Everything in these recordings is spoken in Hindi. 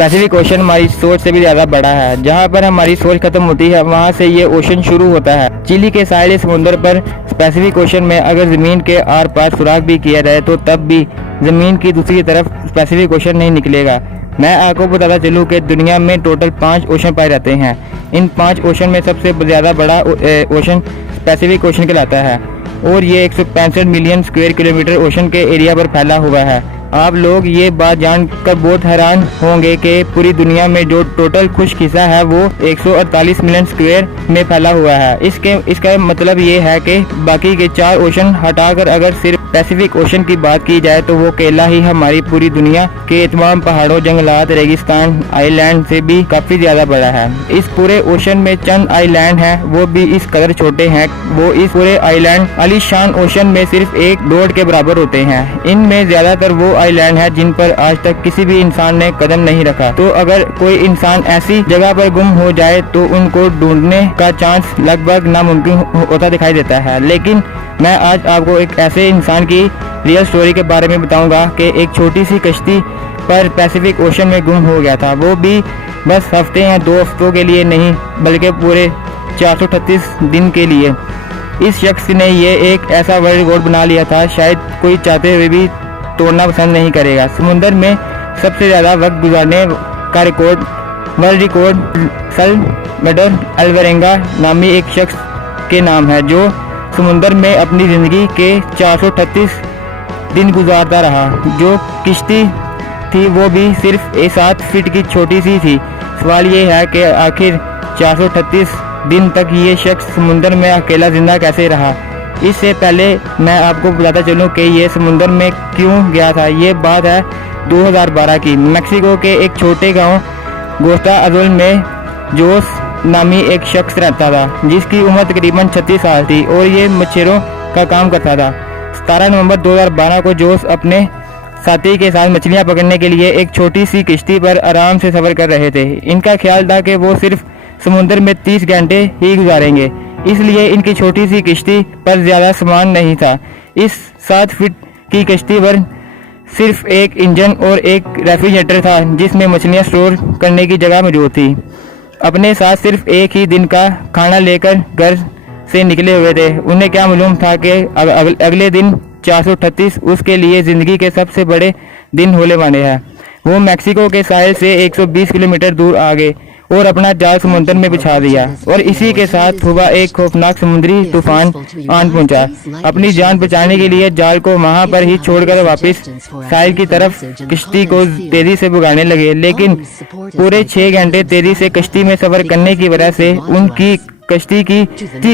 पैसिफिक ओशन हमारी सोच से भी ज़्यादा बड़ा है। जहाँ पर हमारी सोच खत्म होती है वहाँ से ये ओशन शुरू होता है। चिली के साहिल समुद्र पर पैसिफिक ओशन में अगर ज़मीन के आर पार सुराख भी किया जाए तो तब भी ज़मीन की दूसरी तरफ पैसिफिक ओशन नहीं निकलेगा। मैं आपको बताता चलूँ कि दुनिया में टोटल 5 ओशन पाए जाते हैं। इन 5 ओशन में सबसे ज़्यादा बड़ा ओशन पैसिफिक ओशन कहलाता है और ये 165 मिलियन स्क्वायर किलोमीटर ओशन के एरिया पर फैला हुआ है। आप लोग ये बात जानकर बहुत हैरान होंगे कि पूरी दुनिया में जो टोटल खुश्क हिस्सा है वो 148 मिलियन स्क्वायर में फैला हुआ है। इसका मतलब ये है कि बाकी के 4 ओशन हटाकर अगर सिर्फ पैसिफिक ओशन की बात की जाए तो वो अकेला ही हमारी पूरी दुनिया के तमाम पहाड़ों, जंगलात, रेगिस्तान, आइलैंड से भी काफी ज्यादा बड़ा है। इस पूरे ओशन में चंद आइलैंड हैं, वो भी इस कदर छोटे हैं, वो इस पूरे आइलैंड आलीशान ओशन में सिर्फ एक डॉट के बराबर होते हैं। इनमें ज्यादातर वो आइलैंड है जिन पर आज तक किसी भी इंसान ने कदम नहीं रखा। तो अगर कोई इंसान ऐसी जगह पर गुम हो जाए तो उनको ढूंढने का चांस लगभग नामुमकिन होता दिखाई देता है। लेकिन मैं आज आपको एक ऐसे इंसान की रियल स्टोरी के बारे में बताऊंगा कि एक छोटी सी कश्ती पर पैसिफिक ओशन में गुम हो गया था, वो भी बस हफ्ते या 2 हफ्तों के लिए नहीं बल्कि पूरे 438 दिन के लिए। इस शख्स ने ये एक ऐसा वर्ल्ड रिकॉर्ड बना लिया था शायद कोई चाहते हुए भी तोड़ना पसंद नहीं करेगा। समुद्र में सबसे ज़्यादा वक्त गुजारने का रिकॉर्ड वर्ल्ड रिकॉर्ड सल्वाडोर अल्वारेंगा नामी एक शख्स के नाम है, जो समुद्र में अपनी ज़िंदगी के 438 दिन गुजारता रहा। जो किश्ती थी वो भी सिर्फ 7 फीट की छोटी सी थी। सवाल ये है कि आखिर 438 दिन तक ये शख्स समुद्र में अकेला जिंदा कैसे रहा। इससे पहले मैं आपको बताता चलूँ कि ये समुद्र में क्यों गया था। ये बात है 2012 की। मैक्सिको के एक छोटे गांव गोस्टा अजुल में जोस नामी एक शख्स रहता था जिसकी उम्र तकरीबन 36 साल थी और ये मच्छरों का काम करता था। 17 नवंबर 2012 को जोस अपने साथी के साथ मछलियां पकड़ने के लिए एक छोटी सी किश्ती पर आराम से सफर कर रहे थे। इनका ख्याल था कि वो सिर्फ समुद्र में 30 घंटे ही गुजारेंगे, इसलिए इनकी छोटी सी किश्ती पर ज़्यादा सामान नहीं था। इस 7 फीट की किश्ती पर सिर्फ एक इंजन और एक रेफ्रिजरेटर था जिसमें मछलियां स्टोर करने की जगह मौजूद थी। अपने साथ सिर्फ एक ही दिन का खाना लेकर घर से निकले हुए थे। उन्हें क्या मालूम था कि अगले दिन 438 उसके लिए ज़िंदगी के सबसे बड़े दिन होने वाले हैं। वो मैक्सिको के साहिल से 120 किलोमीटर दूर आ गए और अपना जाल समुद्र में बिछा दिया और इसी के साथ हुआ एक खौफनाक समुद्री तूफान आन पहुंचा। अपनी जान बचाने के लिए जाल को वहां पर ही छोड़कर वापस साहिल की तरफ किश्ती को तेजी से भगाने लगे। लेकिन पूरे 6 घंटे तेजी से कश्ती में सफर करने की वजह से उनकी कश्ती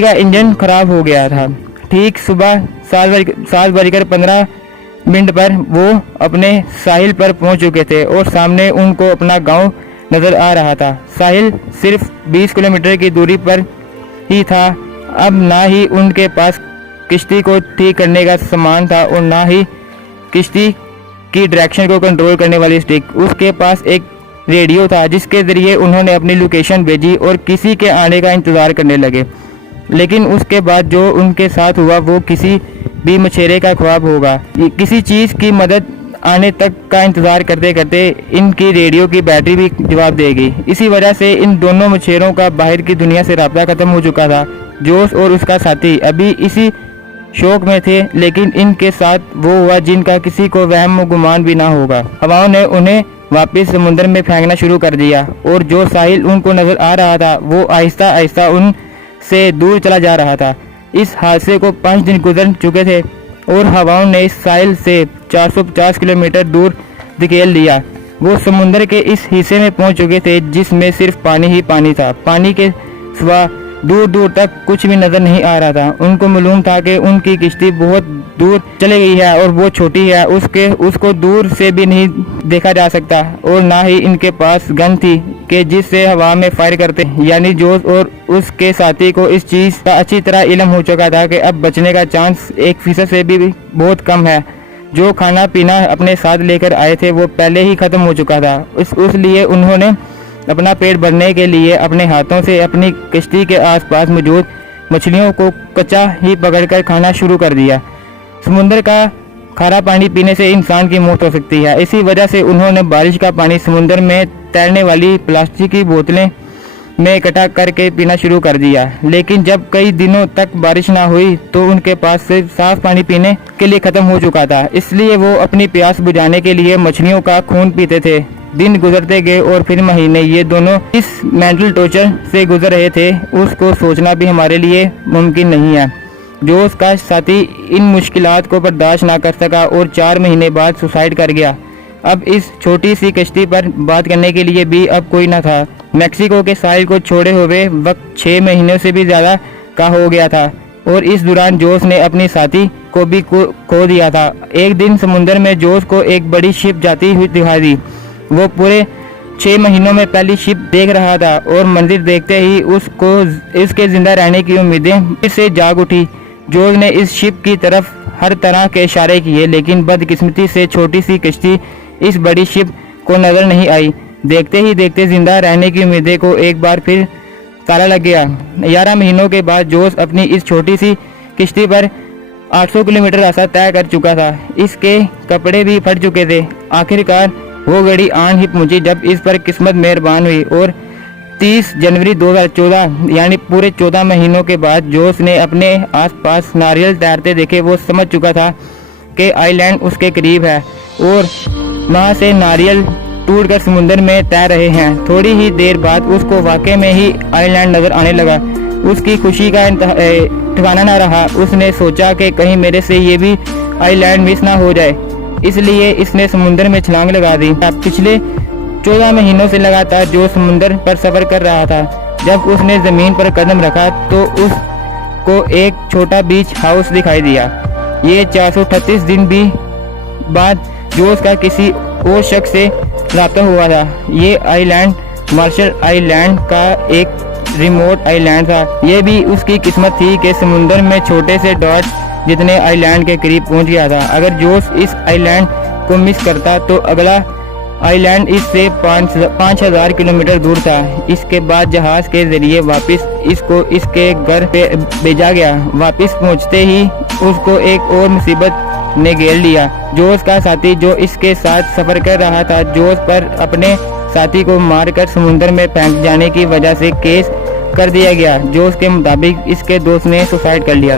का इंजन खराब हो गया था। ठीक सुबह 7:15 पर वो अपने साहिल पर पहुंच चुके थे और सामने उनको अपना गांव नजर आ रहा था। साहिल सिर्फ 20 किलोमीटर की दूरी पर ही था। अब ना ही उनके पास किश्ती को ठीक करने का सामान था और ना ही किश्ती की डायरेक्शन को कंट्रोल करने वाली स्टिक। उसके पास एक रेडियो था जिसके जरिए उन्होंने अपनी लोकेशन भेजी और किसी के आने का इंतज़ार करने लगे। लेकिन उसके बाद जो उनके साथ हुआ वो किसी भी मछेरे का ख्वाब होगा। किसी चीज़ की मदद आने तक का इंतज़ार करते करते इनकी रेडियो की बैटरी भी जवाब देगी। इसी वजह से इन दोनों मछेरों का बाहर की दुनिया से राब्ता खत्म हो चुका था। जोश और उसका साथी अभी इसी शौक में थे, लेकिन इनके साथ वो हुआ जिनका किसी को वहम गुमान भी ना होगा। हवाओं ने उन्हें वापस समुद्र में फेंकना शुरू कर दिया और जो साहिल उनको नजर आ रहा था वो आहिस्ता आहिस्ता उनसे दूर चला जा रहा था। इस हादसे को 5 दिन गुजर चुके थे और हवाओं ने इस साहिल से 450 किलोमीटर दूर धकेल दिया। वो समुद्र के इस हिस्से में पहुंच चुके थे जिसमें सिर्फ पानी ही पानी था। पानी के सिवा दूर दूर तक कुछ भी नजर नहीं आ रहा था। उनको मालूम था कि उनकी किश्ती बहुत दूर चली गई है और वो छोटी है, उसको दूर से भी नहीं देखा जा सकता और ना ही इनके पास गन थी कि जिससे हवा में फायर करते। यानी जोश और उसके साथी को इस चीज़ का अच्छी तरह इल्म हो चुका था कि अब बचने का चांस 1% से भी बहुत कम है। जो खाना पीना अपने साथ लेकर आए थे वो पहले ही ख़त्म हो चुका था। इसलिए उन्होंने अपना पेट भरने के लिए अपने हाथों से अपनी किश्ती के आसपास मौजूद मछलियों को कच्चा ही पकड़कर खाना शुरू कर दिया। समुद्र का खारा पानी पीने से इंसान की मौत हो सकती है, इसी वजह से उन्होंने बारिश का पानी समुद्र में तैरने वाली प्लास्टिक की बोतलें में इकट्ठा करके पीना शुरू कर दिया। लेकिन जब कई दिनों तक बारिश ना हुई तो उनके पास से साफ पानी पीने के लिए खत्म हो चुका था। इसलिए वो अपनी प्यास बुझाने के लिए मछलियों का खून पीते थे। दिन गुजरते गए और फिर महीने। ये दोनों इस मेंटल टॉर्चर से गुजर रहे थे। उसको सोचना भी हमारे लिए मुमकिन नहीं है। जोश का साथी इन मुश्किलात को बर्दाश्त ना कर सका और 4 महीने बाद सुसाइड कर गया। अब इस छोटी सी कश्ती पर बात करने के लिए भी अब कोई न था। मेक्सिको के साहिल को छोड़े हुए वक्त 6 महीनों से भी ज़्यादा का हो गया था और इस दौरान जोश ने अपनी साथी को भी खो दिया था। एक दिन समुद्र में जोश को एक बड़ी शिप जाती हुई दिखाई दी। वो पूरे 6 महीनों में पहली शिप देख रहा था और मंदिर देखते ही उसको इसके जिंदा रहने की उम्मीदें फिर से जाग उठी। जोश ने इस शिप की तरफ हर तरह के इशारे किए, लेकिन बदकिस्मती से छोटी सी कश्ती इस बड़ी शिप को नजर नहीं आई। देखते ही देखते जिंदा रहने की उम्मीदें को एक बार फिर ताला लग गया। 11 महीनों के बाद जोश अपनी इस छोटी सी किश्ती पर 800 किलोमीटर रास्ता तय कर चुका था। इसके कपड़े भी फट चुके थे। आखिरकार वो घड़ी आन ही पहुंची जब इस पर किस्मत मेहरबान हुई और 30 जनवरी 2014 यानी पूरे 14 महीनों के बाद जोश ने अपने आसपास नारियल तैरते देखे। वो समझ चुका था कि आइलैंड उसके करीब है और वहाँ से नारियल टूटकर समुद्र में तैर रहे हैं। थोड़ी ही देर बाद उसको वाकई में ही आइलैंड नजर आने लगा। उसकी खुशी का ठिकाना न रहा। उसने सोचा कि कहीं मेरे से ये भी आइलैंड मिस ना हो जाए, इसलिए इसने समुद्र में छलांग लगा दी। पिछले 14 महीनों से लगातार जो समुद्र पर सफर कर रहा था, जब उसने जमीन पर कदम रखा तो उसको एक छोटा बीच हाउस दिखाई दिया। ये 438 दिन भी बाद जोश का किसी और शख्स से राब्ता हुआ था। ये आइलैंड मार्शल आइलैंड का एक रिमोट आइलैंड था। ये भी उसकी किस्मत थी कि समुद्र में छोटे से डॉट जितने आइलैंड के करीब पहुंच गया था। अगर जोश इस आइलैंड को मिस करता तो अगला आइलैंड इससे 5000 किलोमीटर दूर था। इसके बाद जहाज के जरिए वापस इसको इसके घर पे भेजा गया। वापस पहुंचते ही उसको एक और मुसीबत ने घेर लिया। जोश का साथी जो इसके साथ सफर कर रहा था, जोश पर अपने साथी को मारकर समुद्र में फेंक जाने की वजह से केस कर दिया गया। जोश के मुताबिक इसके दोस्त ने सुसाइड कर लिया।